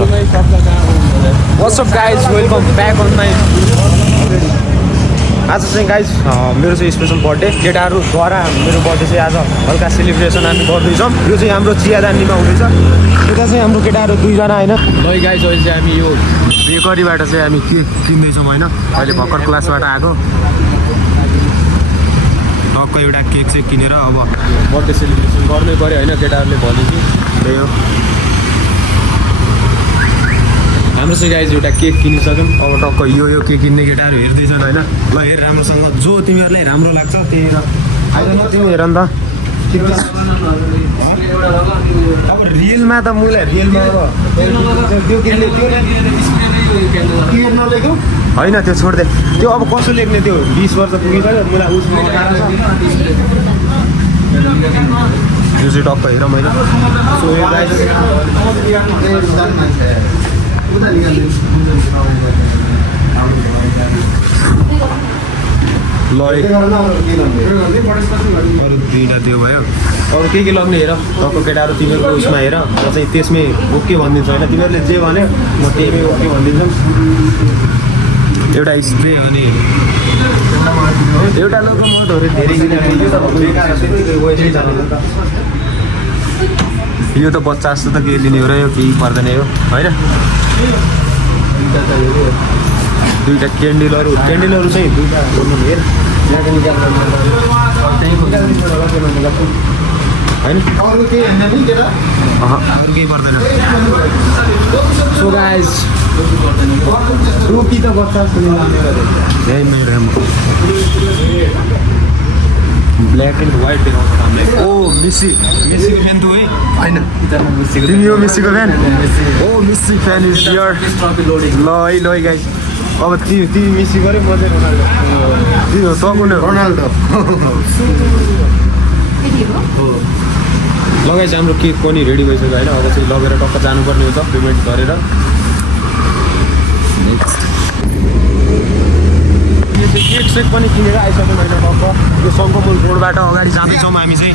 What's up guys, welcome back on my आज चाहिँ guys मेरो चाहिँ स्पेसल बर्थडे केटाहरूद्वारा मेरो बर्थडे चाहिँ आज हल्का सेलिब्रेसन हामी गर्दैछौँ। यो चाहिँ हाम्रो चियादानीमा हुँदैछ। यता चाहिँ हाम्रो केटाहरू दुईजना होइन। ल गाइज अहिले चाहिँ हामी यो बेकरीबाट चाहिँ हामी केक किन्दैछौँ होइन। अहिले भर्खर क्लासबाट आएको टक्क एउटा केक चाहिँ किनेर अब बर्थडे सेलिब्रेसन गर्नै पऱ्यो होइन। केटाहरूले भने कि त्यही हो। हाम्रो चाहिँ गाइज एउटा केक किनिसक्यौँ। अब टक्क यो केक किन्ने केटाहरू हेर्दैछन् होइन। ल हेर राम्रोसँग, जो तिमीहरूलाई राम्रो लाग्छ त्यही हेर। आइज न तिमी हेर नि त। अब रियलमा त मलाई रियलमा होइन त्यो छोडिदिए। त्यो अब कसो लेख्ने, त्यो 20 वर्ष पुगिसक्यो मलाई उसमा यो चाहिँ टक्क हेरौँ होइन। सो यो गाइज दुईवटा त्यो भयो। अरू के लग्ने हेर टक्क केटाहरू तिमीहरूको उसमा हेर। म चाहिँ त्यसमै ओके भनिदिन्छु होइन। तिमीहरूले जे भन्यो म त्यहीमै ओके भनिदिन्छु। एउटा स्प्रे अनि एउटा लोगो मटहरू धेरै यो त बच्चा जस्तो त केही लिने हो र यो केही पर्दैन यो होइन। दुईवटा क्यान्डलहरू चाहिँ दुईवटा हेर होइन। अरू केही पर्दैन। सो गाइज टोपी त बच्चा जस्तो ब्ल्याक एन्ड व्हाइट देखाउँछ हामीले। ओ मेसीको फ्यान तँ है? होइन तिमी हो मेसीको फ्यान? ओ मेसी फ्यान इज हियर। ल है गाइस अब तिमी मेसी गऱ्यो, म चाहिँ रोनाल्डो। तिमी हो सक्नु रोनाल्डो। लगाइ चाहिँ हाम्रो केक पनि रेडी भइसक्यो होइन। अब चाहिँ लगेर टक्क जानुपर्ने हुन्छ पेमेन्ट गरेर। केक सेक पनि किनेर आइसक्यौँ होइन। टक्क यो शङ्खपुर रोडबाट अगाडि जाँदैछौँ हामी चाहिँ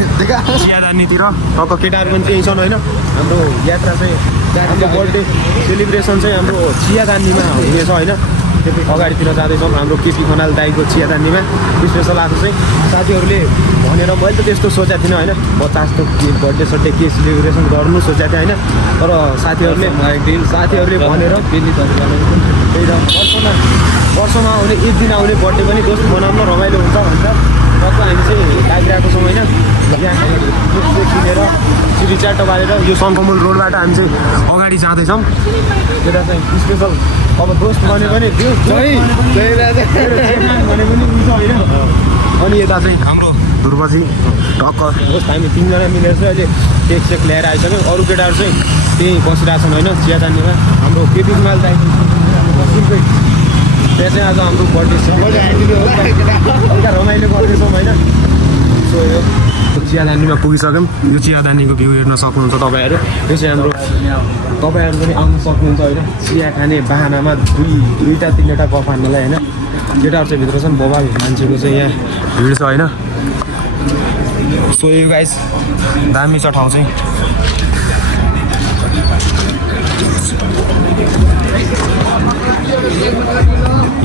चियादानीतिर। टक्क केटाहरू पनि त्यही छन् होइन। हाम्रो यात्रा चाहिँ हाम्रो बर्थडे सेलिब्रेसन चाहिँ हाम्रो चियादानीमा हुनेछ होइन। अगाडितिर जाँदैछौँ हाम्रो केपी खनाल दाईको चियादानीमा। स्पेसल आज चाहिँ साथीहरूले भनेर मैले त त्यस्तो सोचेको थिइनँ होइन। बच्चा जस्तो के बर्थडे सड्डे के सेलिब्रेसन गर्नु सोचेको थिएँ होइन। तर साथीहरूले भनेर त्यही त वर्षमा आउने एक दिन आउने बर्थडे पनि दोस्त बनाउन रमाइलो हुन्छ भन्छ। टक्क हामी चाहिँ लागिरहेको छौँ होइन। यहाँ किनेर सिडी च्याटो बालेर यो शङ्खमुल रोडबाट हामी चाहिँ अगाडि जाँदैछौँ। यता चाहिँ स्पेसल अब दोस्त भने पनि त्यो भने पनि हुन्छ होइन। अनि यता चाहिँ हाम्रो ध्रुवजी टक्क दोस्त हामी तिनजना मिलेर चाहिँ अहिले केक सेक ल्याएर आइसक्यौँ। अरू केटाहरू चाहिँ त्यहीँ बसिरहेको छन् होइन चियादानीमा। हाम्रो केपी खनाल दाइ त्यहाँ चाहिँ आज हाम्रो बर्थडे हल्का रमाइलो गर्दैछौँ होइन। सो यो चियादानीमा पुगिसक्यौँ। यो चियादानीको भ्यू हेर्न सक्नुहुन्छ तपाईँहरू। यो चाहिँ हाम्रो तपाईँहरू पनि आउनु सक्नुहुन्छ होइन। चिया खाने बाहनामा दुईवटा तिनवटा कप हान्नलाई होइन। केटाहरू चाहिँ भित्र छन्। बबाल मान्छेको चाहिँ यहाँ भिड छ होइन। सो यो गाइस दामी छ ठाउँ चाहिँ।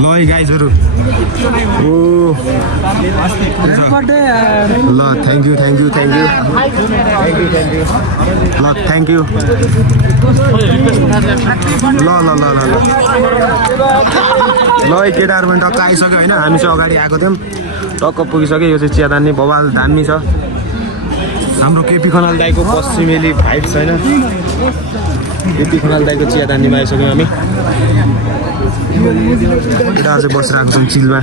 ल है गाइजहरू। ओ ल थ्याङ्क यू ल थ्याङ्क यू। ल है केटाहरू पनि टक्क आइसक्यो होइन। हामी चाहिँ अगाडि आएको थियौँ टक्क पुगिसक्यो। यो चाहिँ चियादानी बबाल दामी छ। हाम्रो केपी खनाल दाईको पश्चिमेली भाइब छैन। केपी खनाल दाईको चियादानीमा आइसक्यौँ हामी। केटाहरू चाहिँ बसिरहेको छौँ चिलमा।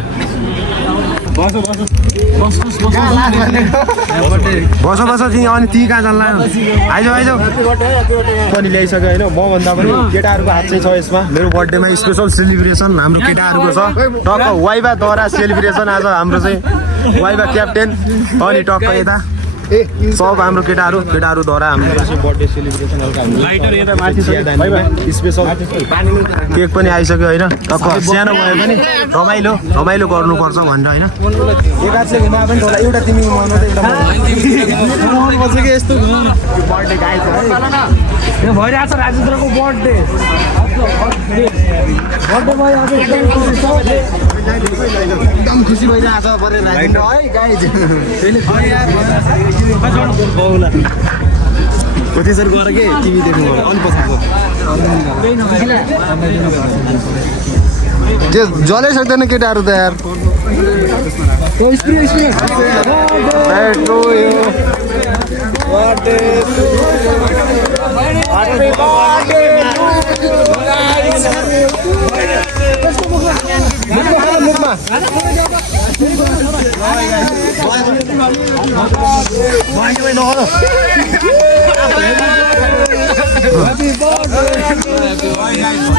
बस तिमी अनि ती कहाँ जान्ला? आइज पनि ल्याइसक्यो होइन। मभन्दा पनि केटाहरूको हात चाहिँ छ यसमा। मेरो बर्थडेमा स्पेसल सेलिब्रेसन हाम्रो केटाहरूको छ। टक्क वाइबाद्वारा सेलिब्रेसन आज हाम्रो चाहिँ वाइबा क्याप्टेन अनि टक्क यता सब हाम्रो केटाहरूद्वारा हाम्रो बर्थडे सेलिब्रेसन स्पेसल केक पनि आइसक्यो होइन सानो भए पनि रमाइलो गर्नुपर्छ भनेर होइन एउटा तिमी यस्तो भइरहेछ राजेन्द्रको बर्थडे एकदम खुसी भइरहेछ सर गएर के टिभी देख्नु अनि त्यो जलै सक्दैन केटाहरू त यार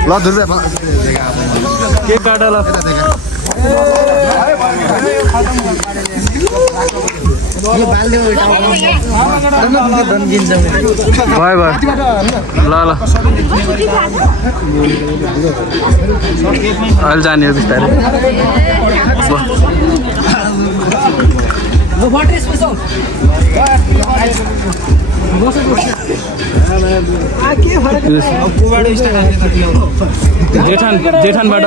ल दुर्गा केक काट ल भयो ल ल अहिले जाने हो बिस्तारै जेठानबाट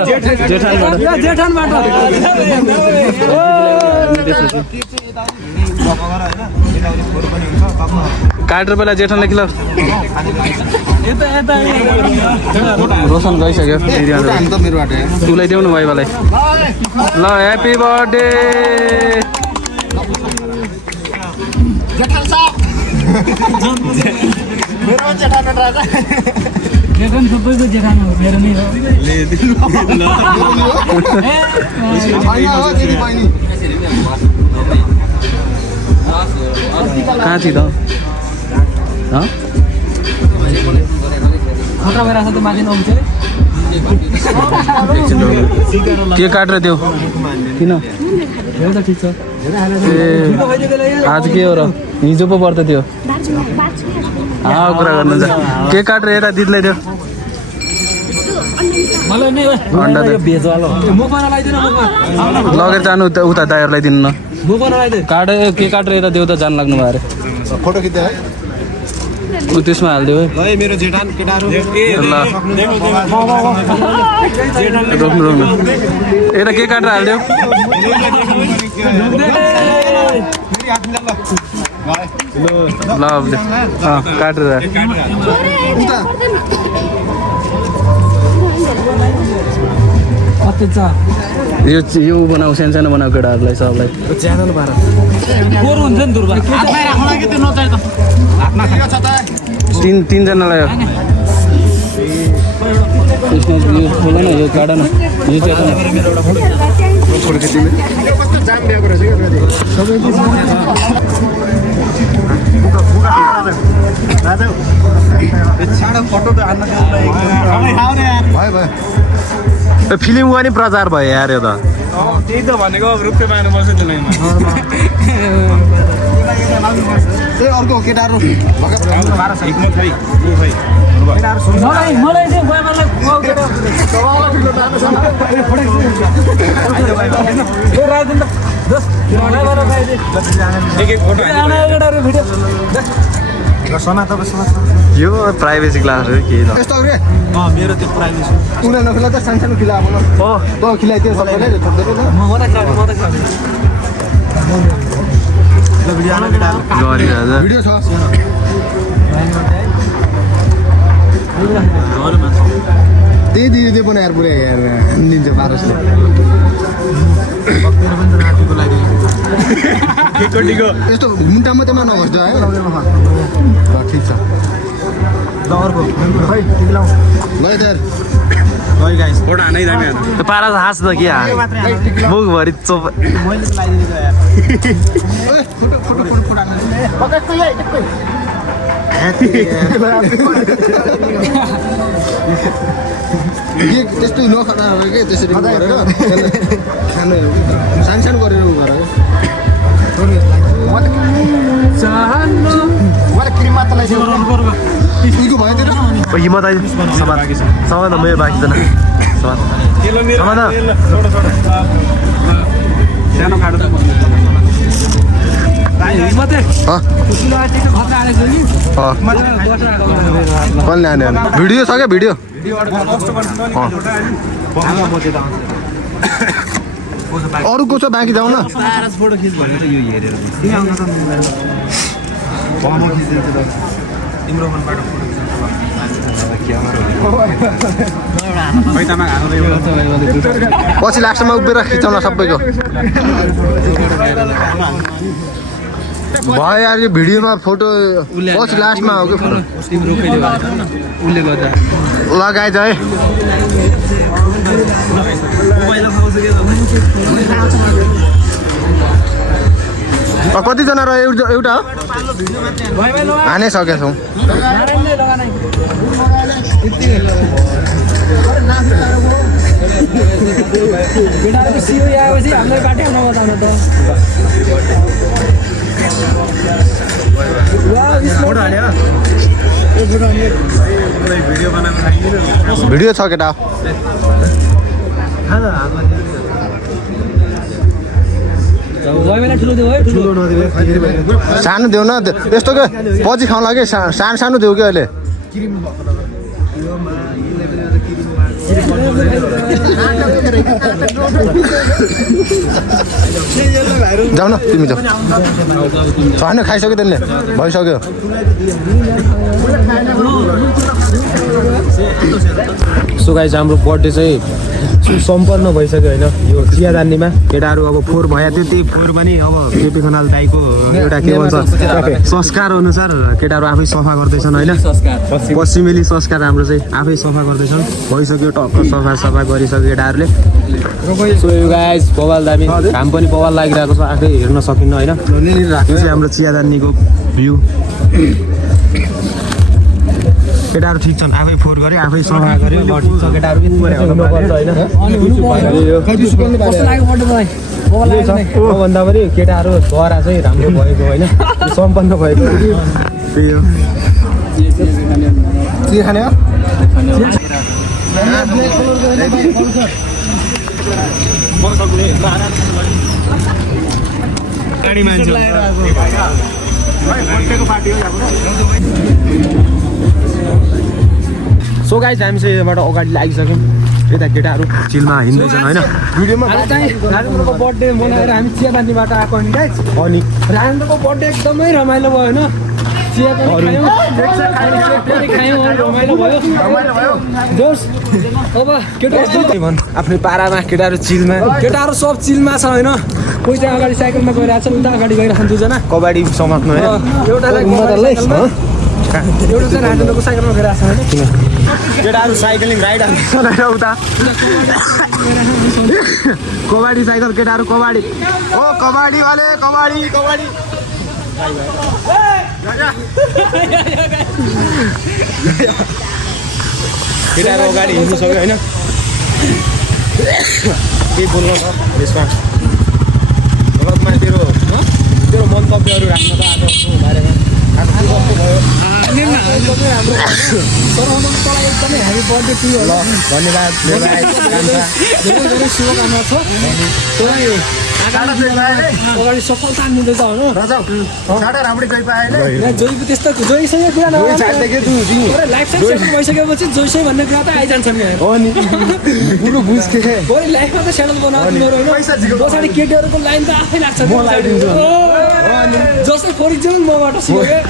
काटेर पहिला जेठानलाई कि ल रोशन गइसक्यो तुलाई देऊ न भाइबालाई ल ह्याप्पी बर्थडे जेठान सबैको जेठान हो मेरो नै हो कहाँ थियो त खतरा भइरहेछ त माथि आउँछ के काटेर त्यो किन त ठिक छ ए आज के हो र हिजो पो पर्छ त्यो कुरा गर्नु के काटेर यता दिदीलाई त्यो लगेर जानु उता दाइहरूलाई दिनु न के काटेर यता देऊ त जान लाग्नु भयो अरे फोटो खिच्दा है त्यसमा हालिदियो है मेरो जेठान केटाहरू रोक्नु यता के काटेर हालिदियो ल काटेर यो बनाऊ सानो बनाऊ केटाहरूलाई सबलाई तिनजनालाई खोला न यो काट न फिल्म पनि प्रचार भयो यार यो त त्यही त भनेको रुप्पे मार्नुपर्छ त्यसलाई अर्को केटाहरू यो प्राइभेसी क्लासहरू के मेरो त्यो प्राइभेसी उनीहरू नखिला त सानो खिला अब हो खिलाइदियो सबैले भिडियो छ त्यही दियो पनि यार पुरै दिन्छ पारसले यस्तो मुन्टा मात्रै नहोस् है ल ठिक छ ल अर्को पारा हाँस त के मुखभरि चोप त्यस्तो नखटाएर के त्यसरी गरेर खानु सानो गरेर उ गरेर हिम्मत आइज समाधान मेरो बाँकी छैन भिडियो छ क्या भिडियो अरू को छ बाँकी जाउँ न पछि लास्टमा उभिएर खिचाउन सबैको भयो यार यो भिडियोमा फोटो पछि लास्टमा हो कि फोटो लगाएछ है कतिजना रह्यो एउटा हो हानै सकेछौँ भिडियो छ केटा सानो देऊ न यस्तो के पछि खाउँला कि सानो सानो देऊ कि अहिले जाऊ न तिमी जाऊ छैन खाइसक्यो त्यसले भइसक्यो सो गाइस हाम्रो बर्थडे चाहिँ सम्पन्न भइसक्यो होइन यो चियादानीमा केटाहरू अब फोहोर भयो त्यही फोहोर पनि अब केपी खनाल दाइको एउटा के भन्छ संस्कार अनुसार केटाहरू आफै सफा गर्दैछन् होइन पश्चिमेली संस्कार हाम्रो चाहिँ आफै सफा गर्दैछन् भइसक्यो टक्क सफा गरिसक्यो केटाहरूले सो यो गाइस बवाल दामी घाम पनि बवाल लागिरहेको छ आफै हेर्न सकिन्न होइन यो चाहिँ हाम्रो चियादानीको भ्यू केटाहरू ठिक छन् आफै फोहोर गऱ्यो आफै सफा गऱ्यो ठिक छ केटाहरू भन्दा पनि केटाहरू द्वारा चाहिँ राम्रो भएको होइन सम्पन्न भएको त्यही हो के खाने हो सो गाइस हामी चाहिँ यहाँबाट अगाडि लागिसक्यौँ यता केटाहरू चिलमा हिँड्दैछन् होइन भिडियोमा राजेन्द्रको बर्थडे मनाएर हामी चियादानीबाट आएको नि गाइस अनि राजेन्द्रको बर्थडे एकदमै रमाइलो भयो होइन चिया खायौँ रमाइलो भयो जोस अब केटाहरू आफ्नै पारामा केटाहरू चिलमा केटाहरू सब चिलमा छ होइन कोही चाहिँ अगाडि साइकलमा गइरहेको छ उता अगाडि गइरहेको दुईजना कबड्डी समात्नु होइन एउटा चाहिँ राजेन्द्रको साइकलमा गइरहेको छ होइन केटाहरू साइक्लिङ राइड हाल्छ उता कबड्डी साइकल केटाहरू कबड्डी ओ कबड्डी वाले कबड्डी केटाहरू अगाडि हिँड्नु सक्यो होइन के बोल्नु छ यसमा तेरो मन्तव्यहरू राख्न त आज बारेमा एकदमै ह्याप्पी बर्थडे टु ल धन्यवाद धेरै शुभकामना छ अगाडि सफलता मिल्दैछ होइन जोइ त्यस्तो जोइसँग कुरा भइसकेपछि जोइसै भन्ने कुरा त आइजान्छ नि लाइफमा त सेटल बनाउनु होइन पछाडि केटीहरूको लाइन त आफै लाग्छ जस्तै फर इक्जाम्पल मबाट सिकेँ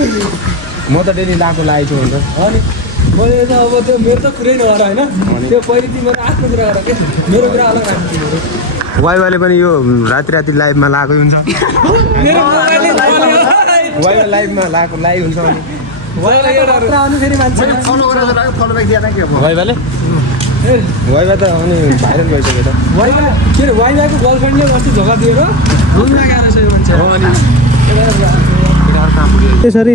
म त डेली लाएको लागेको छु हुन्छ अनि मैले त अब त्यो मेरो त कुरै नगर होइन त्यो पहिले तिमीहरू आफ्नो कुरा गर के मेरो कुरा अलग राख्नु वाइवाले पनि यो राति लाइभमा लगाएकै हुन्छ वाइवा लाइभमा लाइभ हुन्छ अनि वाइवाले वाइवा त अनि भाइरल भइसक्यो त वाइवा के अरे वाइवाको गर्लफ्रेन्डले अस्ति झगडा दिएर रुममा गएर यसरी मान्छे त्यसरी